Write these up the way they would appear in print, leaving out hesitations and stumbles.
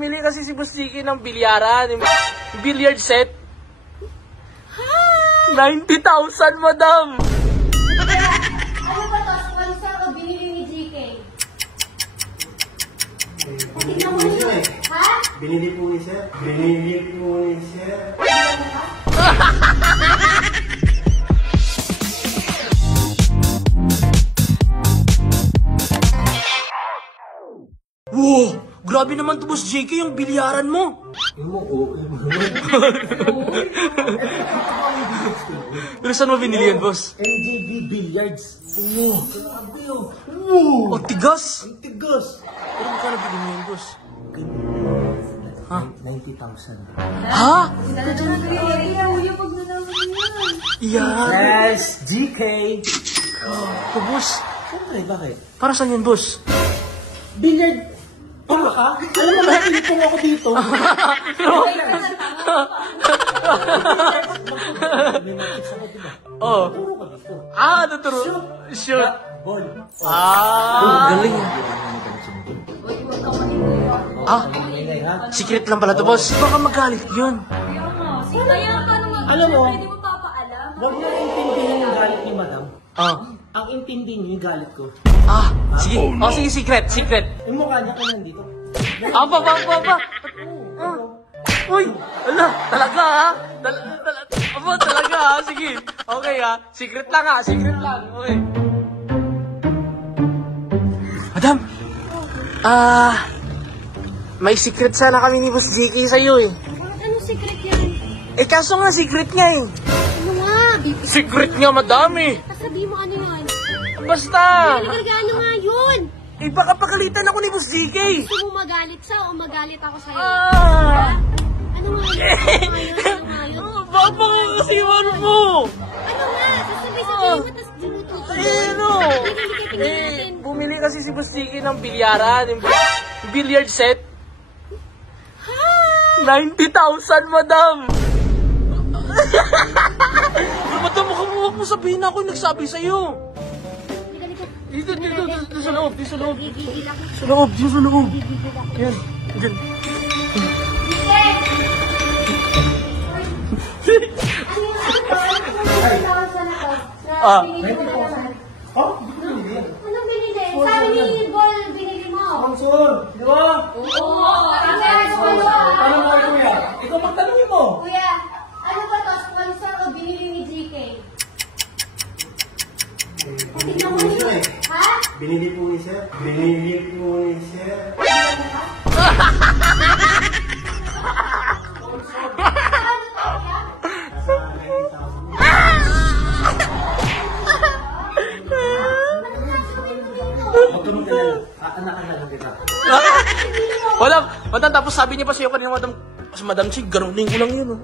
Pumili kasi si Boss Jiki ng bilyaran, yung billiard set. 90,000, madam! Ano ba to? Sponsor o binili ni GK? Tingnan mo siya. Ha? Binili po ni Sir. Binili po ni Sir. Wow! Grabe naman to, Boss JK, yung bilyaran mo. Pero saan mo binili yan, boss? MJB Billiards. Oh, tigas! Ang tigas. Pero magkano bili mo yan, boss? Ha? 90,000. Ha? Iya. Yan! Yes, GK. Oh, boss. Siyempre, bakit? Para saan yan, boss? Billiard. Tama ka? Alam mo ba, pinipong ako dito. Oh. Ah, naturo. Shoot. Ball. Galing. Ah, secret lang pala to, boss. Baka magalit yun. Alam mo, Pwede mo papaalam. huwag na intindihin yung galit ni Madam. Ah. Ang intindi niyo yung galit ko. Ah, sige. Oh, sige, secret. Yung mukha niya ko nandito. Ah, pa. Ah. Uy, ala, talaga ha? Aba, talaga ha? Sige. Okay ha? Secret lang ha? Secret lang. Okay. Madam! May secret sana kami ni Boss JK sa'yo eh. Anong secret yan? Eh kaso nga, secret nga eh. Ano nga? Secret nga, madami. Sasabihin mo ano yan? Basta! Ano nga yun? Eh baka pagalitan ako ni Boss JK. Gusto mo magalit siya o magalit ako sa'yo? Ah! Ano nga yun? Ano nga yun? Bakit ba nga kasi ano mo? Ano nga? Sasabihin mo, tapos dinututo. Ano? Tingnan natin. Bumili kasi si Boss JK ng bilyaran, yung billiard set. 90,000, madam! Madam, huwag mo sabihin na ako yung nagsabi sa'yo. Dito sa loob, dito sa loob. Gigigil ako. Sa loob, dito sa loob. Gigigil ako. Yan, yan. Ah. Oh, hindi ko binili yan. Anong binili? Sabi ni Bol, binili mo. Sponsor, di ba? Oo. Ano mo, kuya? Ikaw magtanungin mo. Kuya, ano ba to? Sponsor o binili ni GK? Tingnan mo siya. Ha? Binili po ni Sir. Binili po ni Sir. Magtanong ka lang. Aanakan na lang kita. Madam, tapos sabi niya pa sa'yo kanina, madam, kasi madam, garunin ko lang yun.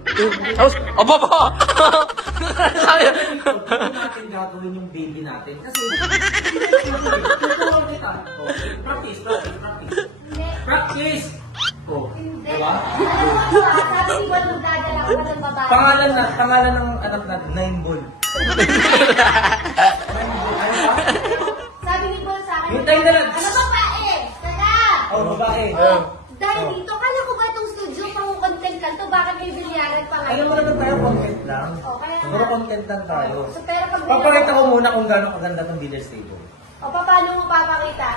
Tapos, aba. Sabi niya. Kung natin gagawin yung baby natin. Kasi, tutulong kita. Practice. Practice! Oh, Hindi. diba? Sabi ni Bol, magdadala ko ng babae. Pangalan ng anak natin, Naimbol. Sabi ni Bol sa akin, Hintayin na lang. ano babae? Tara! Oh, babae. Dahil dito, kala ko ba itong studio pang content lang to? Bakit may bilyaran pa Alam mo naman tayo, content lang. O, kaya Puro content lang tayo. So, pero pag Papakita ko muna kung gaano kaganda tong billiards table. O, paano mo papakita?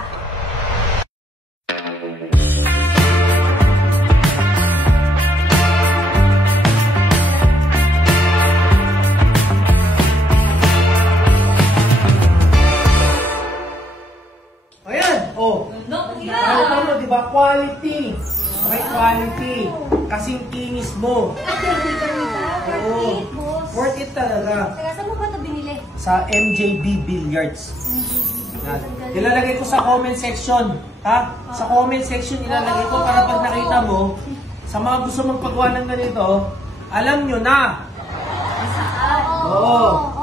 Ayan! Oh! Ano mo, di ba? Quality! May quality. Kasing kinis mo. Oo. Worth it talaga. Teka, saan mo ba ito binili? Sa MJB Billiards. Yan. Ilalagay ko sa comment section. Ha? Sa comment section ilalagay ko para pag nakita mo, sa mga gusto magpagawa ng ganito, alam nyo na. Oo.